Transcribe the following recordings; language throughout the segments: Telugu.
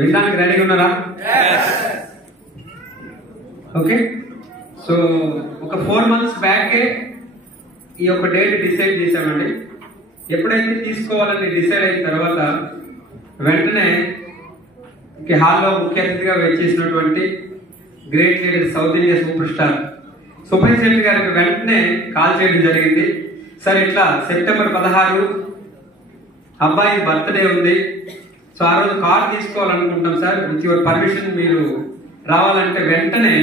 వినడానికి రెడీగా ఉన్నారా? ఓకే. సో ఒక 4 months బ్యాకే ఈ యొక్క డేట్ డిసైడ్ చేశామండి. ఎప్పుడైతే తీసుకోవాలని డిసైడ్ అయిన తర్వాత వెంటనే హాల్లో ముఖ్య అతిథిగా వచ్చేసినటువంటి great leader South India super star Subhash Shetty గారికి వెంటనే కాల్ చేయడం జరిగింది. సార్ ఇట్లా September 16 అబ్బాయి బర్త్డే ఉంది, సో ఆ రోజు కార్ తీసుకోవాలనుకుంటాం సార్, విత్ యువర్ పర్మిషన్ మీరు రావాలంటే వెంటనే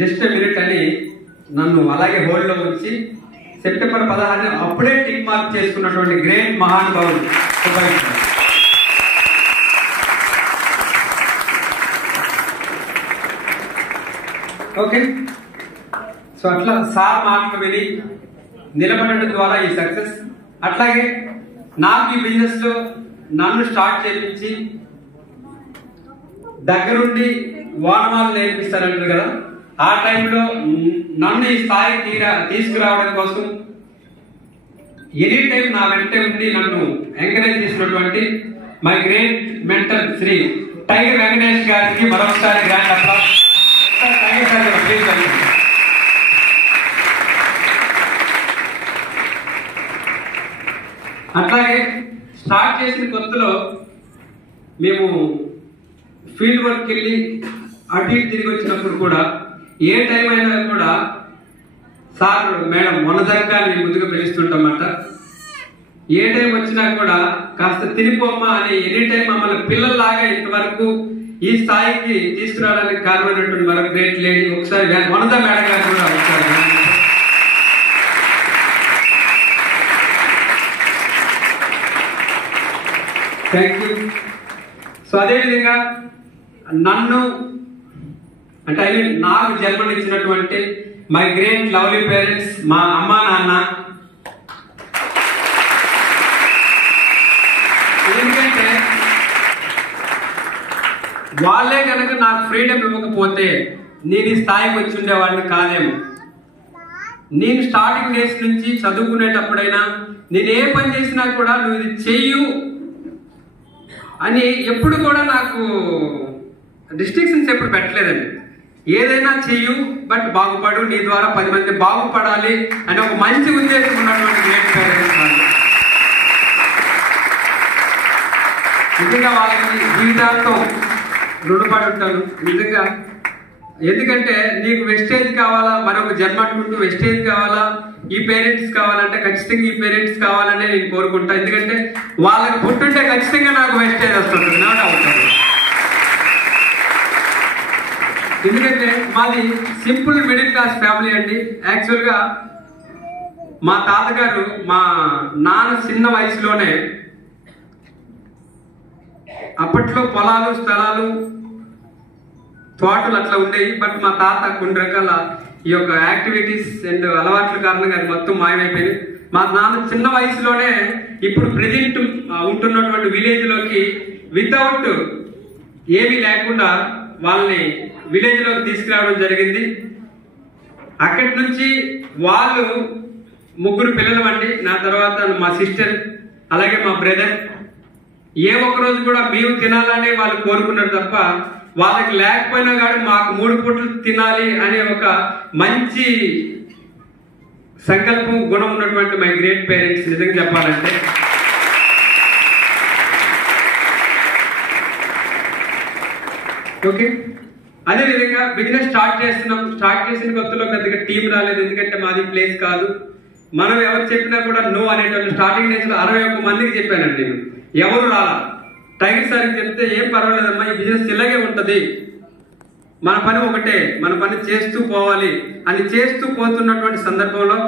జస్ట్ మినిట్ అని నన్ను అలాగే హోల్డ్ లో ఉంచి September 16 అప్పుడే టిక్ మార్క్ చేసుకున్నటువంటి గ్రేట్ మహానుభావుడు సుభాష్ గారు. ఓకే. సో అట్లా సార్ మాటలు విని నిలబడడం ద్వారా ఈ సక్సెస్. అట్లాగే నాకు ఈ బిజినెస్ లో నన్ను స్టార్ట్ చేయించి దగ్గరుండి వానమాలు నేర్పిస్తారంటారు కదా, ఆ టైంలో నన్ను ఈ స్థాయికి తీసుకురావడం కోసం ఎనీ టైం నా వెంటే ఉండి నన్ను ఎంకరేజ్ చేసినటువంటి my great mentor Shri Tiger Venkatesh గారికి మరొకసారి గ్రాండ్ అప్లాస్. అట్లాగే స్టార్ట్ చేసిన కొత్తలో మేము ఫీల్డ్ వర్క్ వెళ్ళి అటు ఇటు తిరిగి వచ్చినప్పుడు కూడా ఏ టైం అయినా కూడా సార్ మేడం మొన్నదక్క నేను ముందుగా పిలుస్తుంటామట. ఏ టైం వచ్చినా కూడా కాస్త తినిపోమ్మా అని ఎనీ టైం మమ్మల్ని పిల్లల్లాగా ఇంతవరకు ఈ స్థాయికి తీసుకురావడానికి కారణమైనటువంటి మరొక గ్రేట్ లేడీ ఒకసారి వనద మేడం గారు కూడా వచ్చారు. Thank you. సో అదేవిధంగా నన్ను అంటే నాకు జన్మనిచ్చినటువంటి మై గ్రేట్ లవ్లీ పేరెంట్స్, మా అమ్మా నాన్న. ఎందుకంటే వాళ్ళే కనుక నాకు ఫ్రీడమ్ ఇవ్వకపోతే నేను ఈ స్థాయికి వచ్చి ఉండేవాడిని కాదేమో. నేను స్టార్టింగ్ డేస్ నుంచి చదువుకునేటప్పుడైనా నేను ఏ పని చేసినా కూడా నువ్వు ఇది చెయ్యు అని ఎప్పుడు కూడా నాకు రిస్ట్రిక్షన్స్ ఎప్పుడు పెట్టలేదండి. ఏదైనా చెయ్యు, బట్ బాగుపడు, నీ ద్వారా 10 మంది బాగుపడాలి అని ఒక మంచి ఉద్దేశం ఉన్నటువంటి గ్రేట్ పేరెంట్స్ వాళ్ళు. నిజంగా వాళ్ళకి జీవితాంతం రుణపడి ఉంటాను నిజంగా. ఎందుకంటే నీకు వెస్టేజ్ కావాలా, మరొక జన్మ అంటుంటూ వెస్టేజ్ కావాలా, ఈ పేరెంట్స్ కావాలంటే ఖచ్చితంగా ఈ పేరెంట్స్ కావాలనే నేను కోరుకుంటా. ఎందుకంటే వాళ్ళకి పుట్టుంటే ఖచ్చితంగా నాకు వెస్టేజ్ వస్తుంది, నాట్ అవుతుంది. ఎందుకంటే మాది సింపుల్ మిడిల్ క్లాస్ ఫ్యామిలీ అండి. యాక్చువల్గా మా తాతగారు మా నాన్న చిన్న వయసులోనే అప్పట్లో పొలాలు స్థలాలు తోటలు అట్లా ఉండేవి. బట్ మా తాత కొన్ని రకాల ఈ యొక్క యాక్టివిటీస్ అండ్ అలవాట్ల కారణంగా అది మొత్తం మాయమైపోయింది. మా నాన్న చిన్న వయసులోనే ఇప్పుడు ప్రెజెంట్ ఉంటున్నటువంటి విలేజ్ లోకి వితౌట్ ఏమీ లేకుండా వాళ్ళని విలేజ్ లోకి తీసుకురావడం జరిగింది. అక్కడి నుంచి వాళ్ళు 3 పిల్లలు అండి. నా తర్వాత మా సిస్టర్ అలాగే మా బ్రదర్. ఏ ఒక్క రోజు కూడా మేము తినాలని వాళ్ళు కోరుకున్నారు తప్ప వాళ్ళకి లేకపోయినా కానీ మాకు 3 పూటలు తినాలి అనే ఒక మంచి సంకల్పం గుణం ఉన్నటువంటి మై గ్రేట్ పేరెంట్స్ నిజంగా చెప్పాలంటే. ఓకే. అదేవిధంగా బిజినెస్ స్టార్ట్ చేసిన కొత్తలో పెద్దగా టీం రాలేదు. ఎందుకంటే మాది ప్లేస్ కాదు. మనం ఎవరు చెప్పినా కూడా నో అనేటువంటి స్టార్టింగ్ డేస్ లో 61 మందికి చెప్పానండి. నేను ఎవరు రాలా. టైగర్ సార్కి చెప్తే ఏం పర్వాలేదమ్మా, ఈ బిజినెస్ ఇలాగే ఉంటది, మన పని ఒకటే, మన పని చేస్తూ పోవాలి అని చేస్తూ పోతున్నటువంటి సందర్భంలో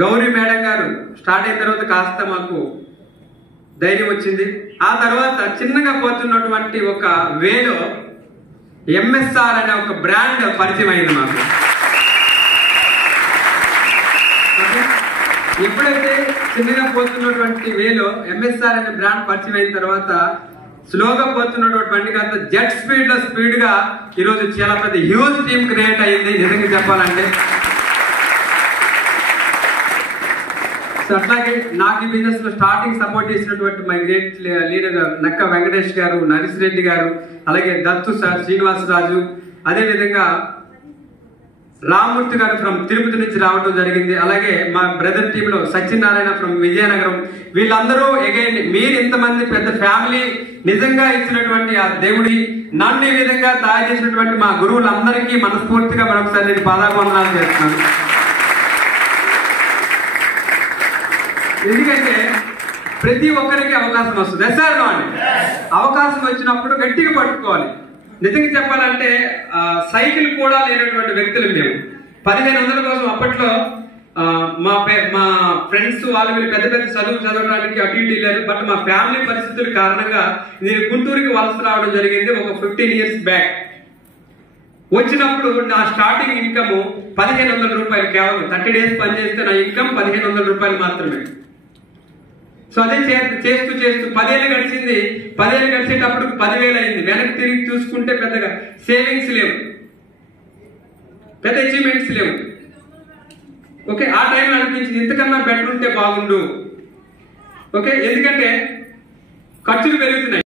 గౌరీ మేడం గారు స్టార్ట్ అయిన తర్వాత కాస్త మాకు ధైర్యం వచ్చింది. ఆ తర్వాత చిన్నగా పోతున్నటువంటి ఒక వేలో ఎంఎస్ఆర్ అనే ఒక బ్రాండ్ పరిచయం అయింది మాకు. ఎప్పుడైతే చిన్నగా పోతున్నటువంటి వేలో ఎంఎస్ఆర్ అనే బ్రాండ్ పరిచయం అయిన తర్వాత స్లోగా పోతున్నటువంటి బండి కాస్త జెట్ స్పీడ్ గా ఈరోజు చాలా పెద్ద హ్యూజ్ టీమ్ క్రియేట్ అయింది నిజంగా చెప్పాలంటే. సో అట్లాగే నాకు ఈ బిజినెస్ లో స్టార్టింగ్ సపోర్ట్ చేసినటువంటి మై గ్రేట్ లీడర్ నక్క వెంకటేష్ గారు, నరేష్ రెడ్డి గారు, అలాగే దత్తు సార్, శ్రీనివాసరాజు, అదే విధంగా రామ్మూర్తి గారు ఫ్రమ్ తిరుపతి నుంచి రావడం జరిగింది. అలాగే మా బ్రదర్ టీమ్ లో సత్యనారాయణ ఫ్రమ్ విజయనగరం. వీళ్ళందరూ అగైన్ మీరు ఇంతమంది పెద్ద ఫ్యామిలీ నిజంగా ఇచ్చినటువంటి ఆ దేవుడి నన్ను ఈ విధంగా తయారు చేసినటువంటి మా గురువులందరికీ మనస్ఫూర్తిగా మరొకసారి నేను పాదాభివందనాలు చేస్తున్నాను. ఎందుకంటే ప్రతి ఒక్కరికి అవకాశం వస్తుంది. ఎస్ఆర్లో అండి అవకాశం వచ్చినప్పుడు గట్టిగా పట్టుకోవాలి. నిజంగా చెప్పాలంటే సైకిల్ కూడా లేనటువంటి వ్యక్తులు మేము. 1500 కోసం అప్పట్లో మా ఫ్రెండ్స్ వాళ్ళు వీళ్ళు పెద్ద పెద్ద చదవడానికి అటు ఇటు వెళ్ళారు. బట్ మా ఫ్యామిలీ పరిస్థితుల కారణంగా నేను గుంటూరుకి వలస రావడం జరిగింది ఒక 15 years బ్యాక్. వచ్చినప్పుడు నా స్టార్టింగ్ ఇన్కమ్ 1500 రూపాయలు, కేవలం 30 days పనిచేస్తే నా ఇన్కమ్ 1500 రూపాయలు మాత్రమే. సో అదే చేస్తూ 10 ఏళ్ళు గడిచింది. 10 ఏళ్ళు గడిచేటప్పుడు 10,000 అయింది. వెనక్కి తిరిగి చూసుకుంటే పెద్దగా సేవింగ్స్ లేవు, పెద్ద అచీవ్మెంట్స్ లేవు. ఓకే, ఆ టైంలో అనిపించింది ఇంతకన్నా బెటర్ ఉంటే బాగుండు. ఓకే, ఎందుకంటే ఖర్చులు పెరుగుతున్నాయి.